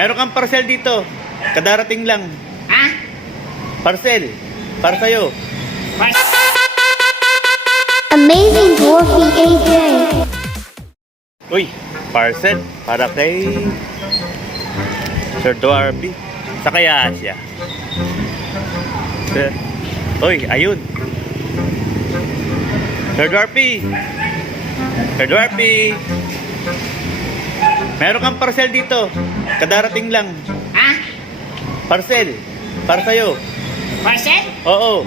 Meron kang parcel dito. Kadarating lang. Ha? Parcel. Para sa'yo. Amazing Dwarfy AJ. Uy, parcel. Para kay Sir Dwarfy. Sa kaya siya. Uy, ayun. Sir Dwarfy. Sir Dwarfy. Meron kang parcel dito. Kadarating lang. Ha? Parcel. Para sa'yo. Parcel? Oo.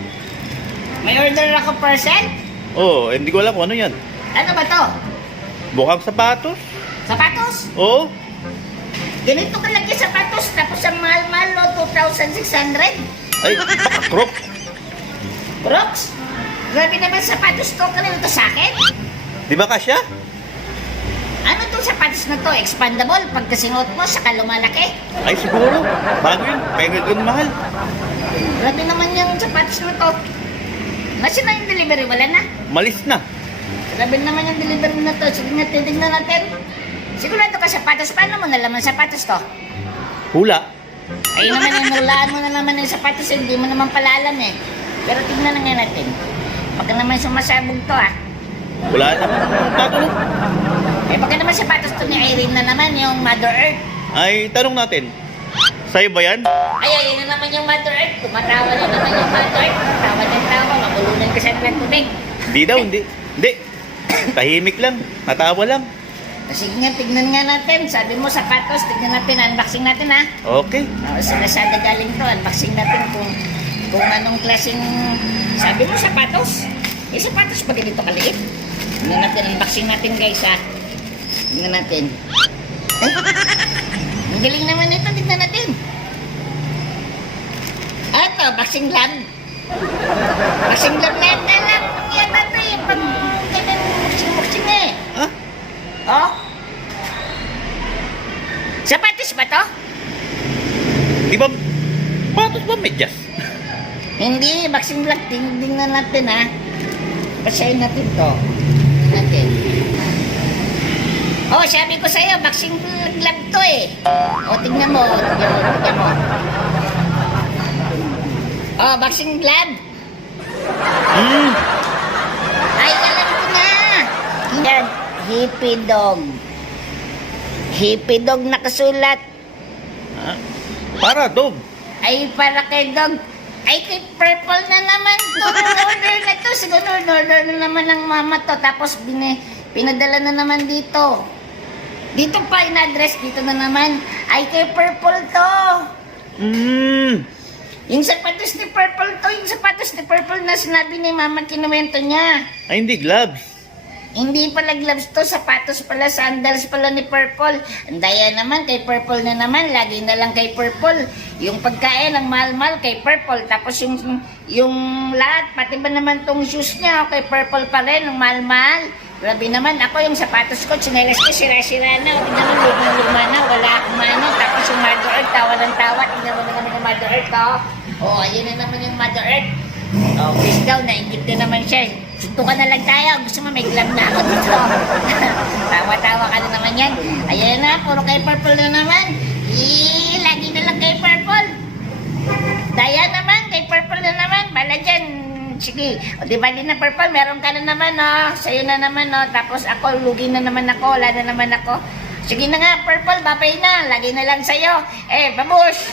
May order ako parcel? Oo, hindi ko alam kung ano yan. Ano ba to? Bukang sapatos? Sapatos? Oo. Ganito kalaki sapatos tapos ang mahal-mahal no, 2,600? Ay, baka crop. Brooks? Grabe naman sapatos to. Kanino to sa akin? Di ba kasya? Ano tong sapatos na to? Expandable? Pagkasinuot mo, saka lumalaki? Ay, siguro. Bago yun. Pengen yun mahal. Grabe naman yung sapatos na to. Nasaan na yung delivery? Wala na? Malis na. Grabe naman yung delivery na to. Sige nga, titignan natin. Sigurado ka sapatos. Paano mo nalaman sapatos to? Hula. Ay naman yung nulaan mo na naman yung sapatos. Hindi mo naman pala alam eh. Pero tignan na nga natin. Baka naman sumasabog to ah. Wala naman. Bago lang. Eh baka naman sapatos to ni Irene na naman, yung Mother Earth. Ay, tanong natin. Sa'yo ba yan? Ay, ayun na naman yung Mother Earth. Tumatawa na naman yung Mother Earth. Tawa ng tawa. Magulunan ka sa ng tubig. Hindi daw, hindi. Hindi. Tahimik lang. Natawa lang. Sige nga, tignan nga natin. Sabi mo sapatos, tignan natin. Unboxing natin ha. Okay. Sa Lazada galing to. Unboxing natin kung anong klaseng... Sabi mo sapatos. Eh sapatos pa ganito kaliit. Tignan natin. Unboxing natin guys ha. Tignan natin. Eh? Ang galing naman ito. Tignan natin. Ito, boxing lab. Boxing lab na ito lang. Yata ito eh. Pag ganun boxing eh. Ha? Oh? Sapatos ba to? Di ba? Patos ba medyas? Hindi, boxing black. Tingnan natin ha. Pasayin natin to. Tingnan natin. Oh, sabi ko sa'yo, boxing glove to eh. Oh, tingnan mo. Tingnan mo. Oh, boxing glove. Ay, alam ko na. Yan, hippie dog. Hippie dog nakasulat. Ha? Para dog. Ay, para kay dog. Ay, kay purple na naman to. Order na to. Siguro order na naman ng mama to. Tapos pinadala na naman dito. Dito pa in-address. Dito na naman. Ay, kay purple to. Yung sapatos ni purple to. Yung sapatos ni purple na sinabi ni mama kinuwento niya. Ay, hindi gloves. Hindi pala gloves to, sapatos pala, sandals pala ni Purple. Ang daya naman, kay Purple na naman, lagi na lang kay Purple. Yung pagkain, ang mahal-mahal kay Purple. Tapos yung lahat, pati ba naman tong shoes niya, kay Purple pa rin, ang mahal-mahal. Grabe naman, ako yung sapatos ko, chinelas ko, sira-sira na. Tingnan mo, luma na, wala akong mano. Tapos yung Mother Earth, tawa ng tawa. Tingnan mo na naman yung Mother Earth, oh. Oh, ayun na naman yung Mother Earth. Oh, please daw, naingit na naman siya. Suntukan na lang tayo. Gusto mo, may glove na ako dito. Tawa-tawa ka na naman yan. Ayan na, puro kay Purple na naman. Lagi na lang kay Purple. Daya naman, kay Purple na naman. Bala dyan. Sige. O, di ba din na Purple? Meron ka na naman, oh. Sa'yo na naman, oh. Tapos ako, lugi na naman ako. Wala na naman ako. Sige na nga, Purple, babay na. Lagi na lang sa'yo. Eh, babush!